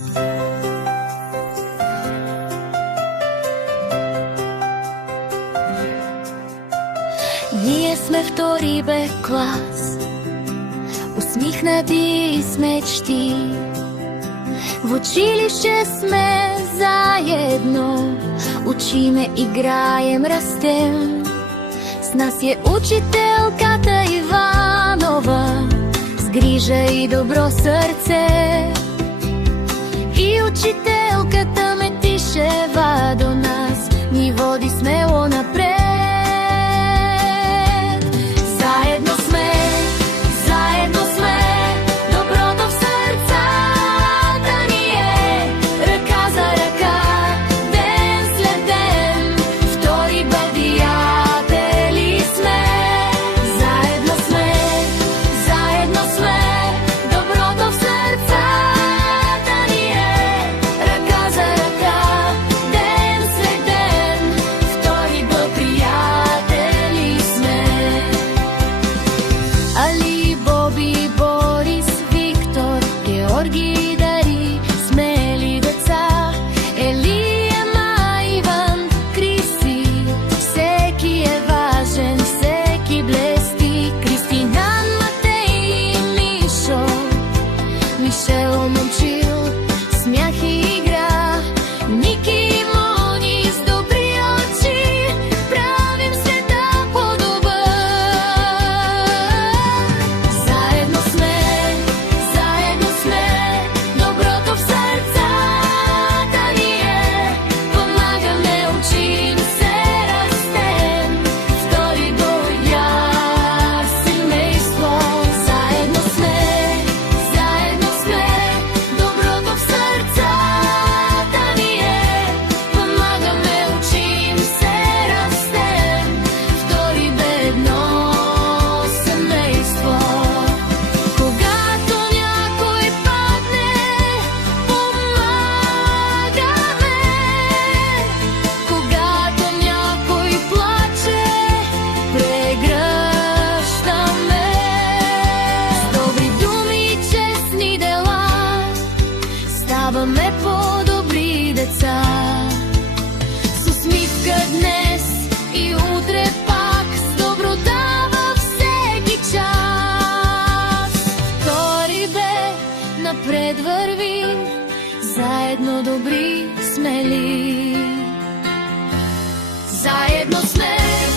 Ние сме втори Б клас, усмихнати и с мечти. В училище сме заедно, учиме, играем, растем. С нас е учителката Иванова, с грижа и добро сърце. И учителката Метишева до нас ни води смело напред. Ставаме по-добри деца, с усмивка днес и утре пак, с доброта във всеки час. Втори Б, напред вървим, заедно добри, смели. Заедно сме.